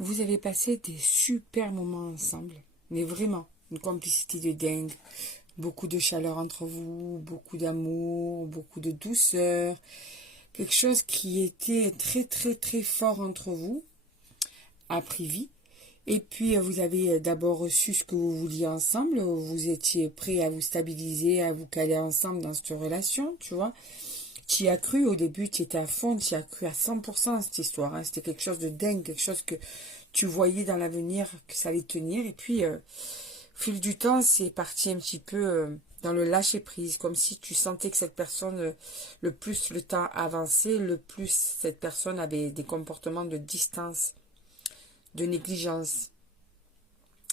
Vous avez passé des super moments ensemble, mais vraiment, une complicité de dingue, beaucoup de chaleur entre vous, beaucoup d'amour, beaucoup de douceur, quelque chose qui était très très très fort entre vous, a pris vie. Et puis vous avez d'abord reçu ce que vous vouliez ensemble, vous étiez prêt à vous stabiliser, à vous caler ensemble dans cette relation, tu vois. Tu y as cru au début, tu étais à fond, tu y as cru à 100% à cette histoire. Hein. C'était quelque chose de dingue, quelque chose que tu voyais dans l'avenir, que ça allait tenir. Et puis, au fil du temps, c'est parti un petit peu dans le lâcher-prise, comme si tu sentais que cette personne, le plus le temps avançait, le plus cette personne avait des comportements de distance, de négligence.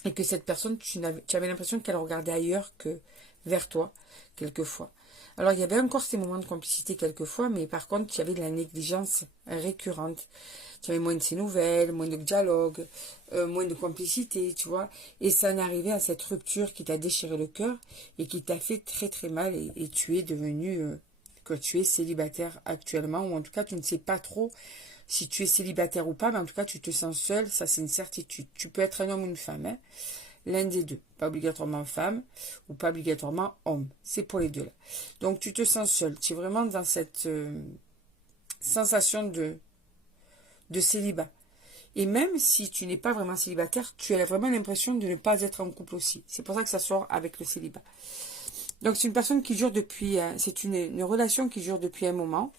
Et que cette personne, tu avais l'impression qu'elle regardait ailleurs que vers toi, quelquefois. Alors, il y avait encore ces moments de complicité quelquefois, mais par contre, il y avait de la négligence récurrente. Tu avais moins de ces nouvelles, moins de dialogue, moins de complicité, tu vois. Et ça en est arrivé à cette rupture qui t'a déchiré le cœur et qui t'a fait très très mal. Et tu es devenu, que tu es célibataire actuellement, ou en tout cas, tu ne sais pas trop si tu es célibataire ou pas, mais en tout cas, tu te sens seul, ça c'est une certitude. Tu peux être un homme ou une femme, hein, l'un des deux. Pas obligatoirement femme ou pas obligatoirement homme. C'est pour les deux là. Donc tu te sens seul. Tu es vraiment dans cette sensation de célibat. Et même si tu n'es pas vraiment célibataire, tu as vraiment l'impression de ne pas être en couple aussi. C'est pour ça que ça sort avec le célibat. Donc c'est une personne qui dure depuis, c'est une relation qui dure depuis un moment.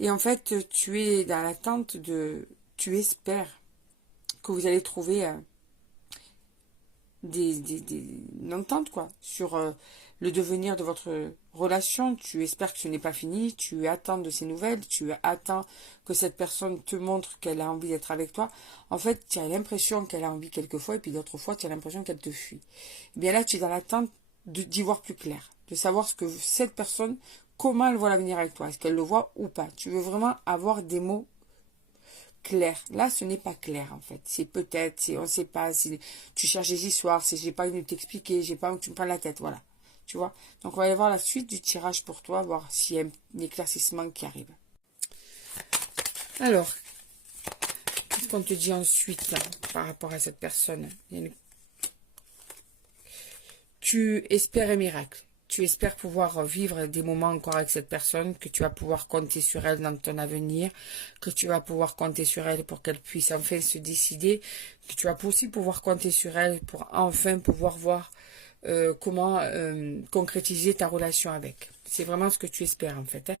Et en fait, tu es dans l'attente tu espères que vous allez trouver une entente, quoi, sur le devenir de votre relation. Tu espères que ce n'est pas fini, tu attends de ces nouvelles, tu attends que cette personne te montre qu'elle a envie d'être avec toi. En fait, tu as l'impression qu'elle a envie quelquefois, et puis d'autres fois, tu as l'impression qu'elle te fuit. Et bien là, tu es dans l'attente d'y voir plus clair, de savoir ce que cette personne, comment elle voit l'avenir avec toi, est-ce qu'elle le voit ou pas. Tu veux vraiment avoir des mots clair. Là, ce n'est pas clair, en fait. C'est peut-être, c'est on ne sait pas, si tu cherches des histoires, si j'ai pas envie de t'expliquer, j'ai pas envie que tu me prennes la tête, voilà. Tu vois. Donc, on va aller voir la suite du tirage pour toi, voir s'il y a un éclaircissement qui arrive. Alors, qu'est-ce qu'on te dit ensuite, là, par rapport à cette personne? Tu espères un miracle. Tu espères pouvoir vivre des moments encore avec cette personne, que tu vas pouvoir compter sur elle dans ton avenir, que tu vas pouvoir compter sur elle pour qu'elle puisse enfin se décider, que tu vas aussi pouvoir compter sur elle pour enfin pouvoir voir comment concrétiser ta relation avec. C'est vraiment ce que tu espères en fait. Hein.